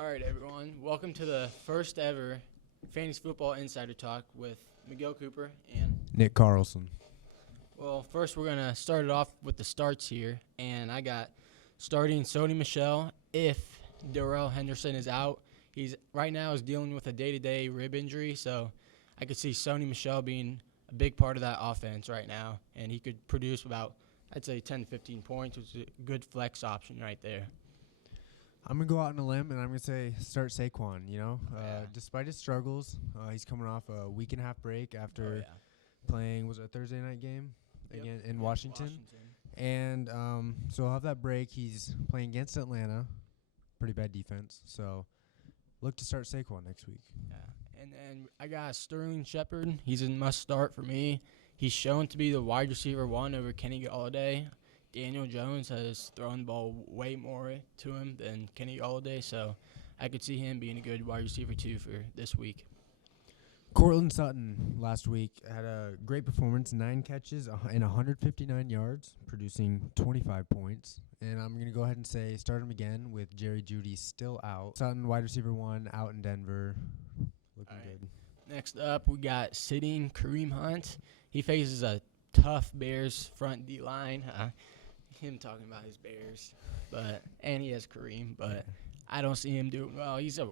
All right, everyone. Welcome to the first ever Fantasy Football Insider Talk with Miguel Cooper and Nick Carlson. Well, first we're going to start it off with the starts here. And I got starting Sony Michel if Darrell Henderson is out. He's right now is dealing with a day-to-day rib injury, so I could see Sony Michel being a big part of that offense right now. And he could produce about, I'd say, 10 to 15 points, which is a good flex option right there. I'm going to go out on a limb, and I'm going to say start Saquon, Despite his struggles, he's coming off a week-and-a-half break after playing, was it a Thursday night game again in Washington? And so he'll have that break. He's playing against Atlanta, pretty bad defense. So look to start Saquon next week. Yeah, and then I got Sterling Shepard. He's a must-start for me. He's shown to be the wide receiver one over Kenny Galladay. Daniel Jones has thrown the ball way more to him than Kenny Galladay, so I could see him being a good wide receiver too for this week. Cortland Sutton last week had a great performance, 9 catches and 159 yards, producing 25 points. And I'm going to go ahead and say start him again with Jerry Jeudy still out. Sutton, wide receiver one, out in Denver, looking good. Next up, we got sitting Kareem Hunt. He faces a tough Bears front D line. Him talking about his Bears, and he has Kareem, but I don't see him doing well. He's a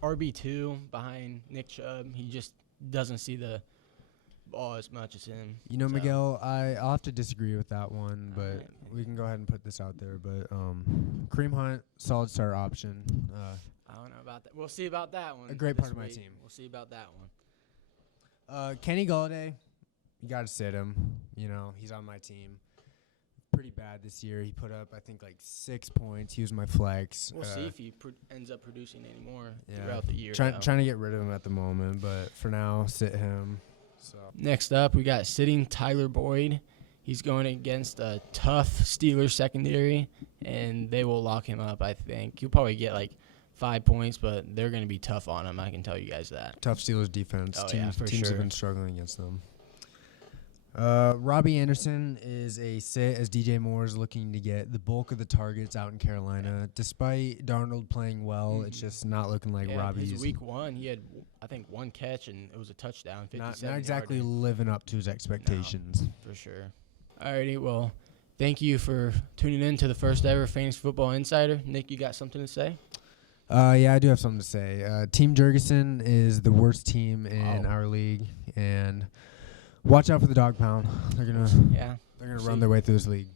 RB2 behind Nick Chubb. He just doesn't see the ball as much as him. Miguel, I'll have to disagree with that one, but we can go ahead and put this out there. But Kareem Hunt, solid start option. I don't know about that. We'll see about that one. A great part of my team. We'll see about that one. Kenny Galladay, you got to sit him. He's on my team. Pretty bad this year. He put up, I think, like 6 points. He was my flex. We'll see if he ends up producing any more throughout the year. Trying to get rid of him at the moment, but for now, sit him. So next up, we got sitting Tyler Boyd. He's going against a tough Steelers secondary, and they will lock him up, I think. He'll probably get like 5 points, but they're going to be tough on him. I can tell you guys that. Tough Steelers defense. Teams sure. have been struggling against them. Robby Anderson is a sit as DJ Moore is looking to get the bulk of the targets out in Carolina. Despite Darnold playing well, it's just not looking like Robbie's. His week one, he had, I think, 1 catch, and it was a touchdown. Not exactly living up to his expectations. No, for sure. Alrighty, well, thank you for tuning in to the first ever Fantasy Football Insider. Nick, you got something to say? Yeah, I do have something to say. Team Jurgensen is the worst team in our league, and watch out for the dog pound. They're gonna run their way through this league.